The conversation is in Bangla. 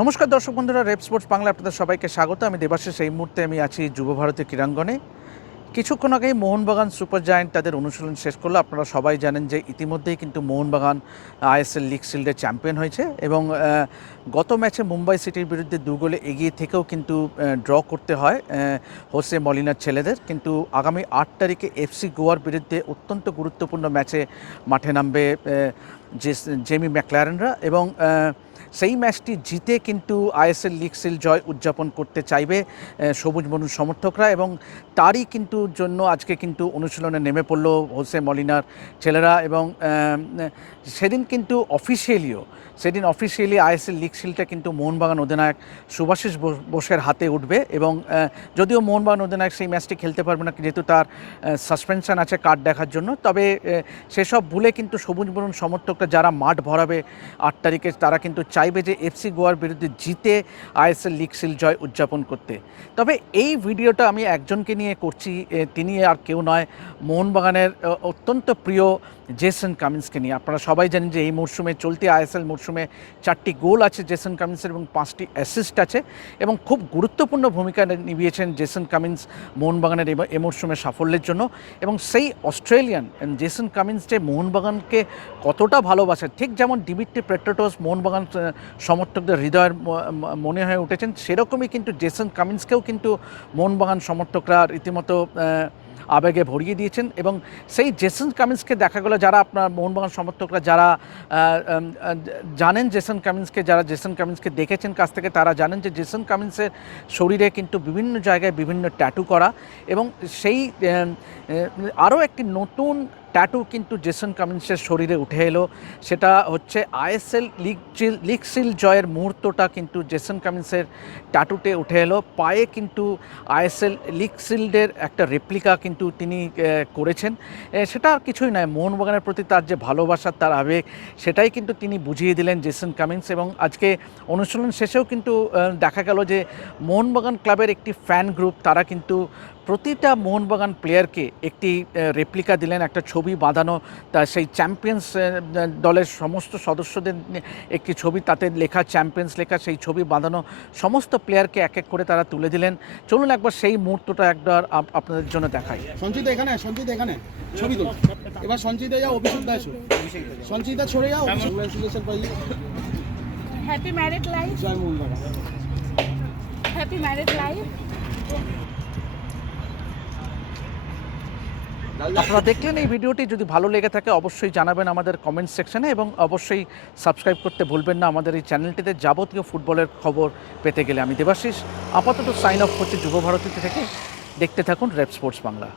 নমস্কার দর্শক বন্ধুরা, রেপ স্পোর্টস বাংলা আপনাদের সবাইকে স্বাগত। আমি দেবাশিস, এই মুহূর্তে আমি আছি যুব ভারতী ক্রীড়াঙ্গনে। কিছুক্ষণ আগেই মোহনবাগান সুপার জায়ান্ট তাদের অনুশীলন শেষ করল। আপনারা সবাই জানেন যে ইতিমধ্যেই কিন্তু মোহনবাগান আইএসএল লিগ শিল্ডে চ্যাম্পিয়ন হয়েছে এবং গত ম্যাচে মুম্বাই সিটির বিরুদ্ধে দু গোলে এগিয়ে থেকেও কিন্তু ড্র করতে হয় হোসে মলিনার ছেলেদের। কিন্তু আগামী আট তারিখে এফসি গোয়ার বিরুদ্ধে অত্যন্ত গুরুত্বপূর্ণ ম্যাচে মাঠে নামবে জেমি ম্যাকলারেনরা এবং সেই ম্যাচটি জিতে কিন্তু আইএসএল লিগ সিল জয় উদযাপন করতে চাইবে সবুজ মনুর সমর্থকরা এবং তারই কিন্তু জন্য আজকে কিন্তু অনুশীলনে নেমে পড়ল হোসে মলিনার ছেলেরা এবং সেদিন কিন্তু অফিসিয়ালিও, সেদিন অফিসিয়ালি আইএসএল লিগ শিলটা কিন্তু মোহনবাগান অধিনায়ক সুভাষিস বোসের হাতে উঠবে এবং যদিও মোহনবাগান অধিনায়ক সেই ম্যাচটি খেলতে পারবে না যেহেতু তার সাসপেনশন আছে কার্ড দেখার জন্য, তবে সেসব ভুলে কিন্তু সবুজ বরুণ সমর্থকরা যারা মাঠ ভরাবে আট তারিখে তারা কিন্তু চাইবে যে এফসি গোয়ার বিরুদ্ধে জিতে আইএসএল লিগ সিল জয় উদযাপন করতে। তবে এই ভিডিওটা আমি একজনকে নিয়ে করছি তিনি আর কেউ নয়। মোহনবাগানের অত্যন্ত প্রিয় জেসন কামিন্সকে নিয়ে। আপনারা সবাই জানেন যে এই মরশুমে চলতি আইএসএল মরশুমে চারটি গোল আছে জেসন কামিন্সের এবং পাঁচটি অ্যাসিস্ট আছে এবং খুব গুরুত্বপূর্ণ ভূমিকা নিভিয়েছেন জেসন কামিন্স মোহনবাগানের এ মরশুমে সাফল্যের জন্য এবং সেই অস্ট্রেলিয়ান জেসন কামিন্স যে মোহনবাগানকে কতটা ভালোবাসে, ঠিক যেমন ডিমিট্রি প্রেট্রোটোস মোহনবাগান সমর্থকদের হৃদয়ের মনে হয়ে উঠেছেন। সেরকমই কিন্তু জেসন কামিন্সকেও কিন্তু মোহনবাগান সমর্থকরা রীতিমতো আবেগে ভরিয়ে দিয়েছেন এবং সেই জেসন কামিন্সকে দেখা গেলো যারা আপনার মোহনবাগান সমর্থকরা যারা জানেন জেসন কামিন্সকে, যারা জেসন কামিন্সকে দেখেছেন কাছ থেকে তারা জানেন যে জেসন কামিন্সের শরীরে কিন্তু বিভিন্ন জায়গায় বিভিন্ন ট্যাটু করা এবং সেই আরও একটি নতুন ট্যাটু কিন্তু জেসন কামিন্সের শরীরে উঠে এলো। সেটা হচ্ছে আইএসএল লিগ জিল- লিগ জয়ের মুহূর্তটা কিন্তু জেসন কামিন্সের ট্যাটুতে উঠে এলো। পায়ে কিন্তু আইএসএল লিগ সিল্ডের একটা রেপ্লিকা কিন্তু তিনি করেছেন। সেটা আর কিছুই নয়, মোহনবাগানের প্রতি তার যে ভালোবাসার তার আবেগ, সেটাই কিন্তু তিনি বুঝিয়ে দিলেন জেসন কামিন্স এবং আজকে অনুশীলন শেষেও কিন্তু দেখা গেল যে মোহনবাগান ক্লাবের একটি ফ্যান গ্রুপ তারা কিন্তু প্রতিটা মোহনবাগান প্লেয়ারকে একটি রেপ্লিকা দিলেন, একটা বাঁধানো তা সেই চ্যাম্পিয়ন্স দলের সমস্ত সদস্যদের একটি ছবি তাতে লেখা চ্যাম্পিয়ন্স লেখা সেই ছবি বাঁধানো সমস্ত প্লেয়ারকে এক এক করে তারা তুলে দিলেন। চলুন একবার সেই মুহূর্তটা একবার আপ- আপনাদের জন্য দেখাই। সঞ্চিতা এখানে সঞ্চিত এখানে ছবি তোল। এবার সঞ্চিতা যাও অভিষেক দা এসো। সঞ্চিতা ছড়ে যাও। কংগ্রেচুলেশন পাই হ্যাপি ম্যারিড লাইফ জয় মোহনবাগান হ্যাপি ম্যারিড লাইফ আপনারা দেখলেন এই ভিডিওটি। যদি ভালো লেগে থাকে, অবশ্যই জানাবেন আমাদের কমেন্ট সেকশনে এবং অবশ্যই সাবস্ক্রাইব করতে ভুলবেন না। আমাদের এই চ্যানেলটিতে যাবতীয় ফুটবলের খবর পেতে গেলে আমি দেবাশিস। আপাতত সাইন অফ করছি যুব ভারতীতে থেকে। দেখতে থাকুন রেপ স্পোর্টস বাংলা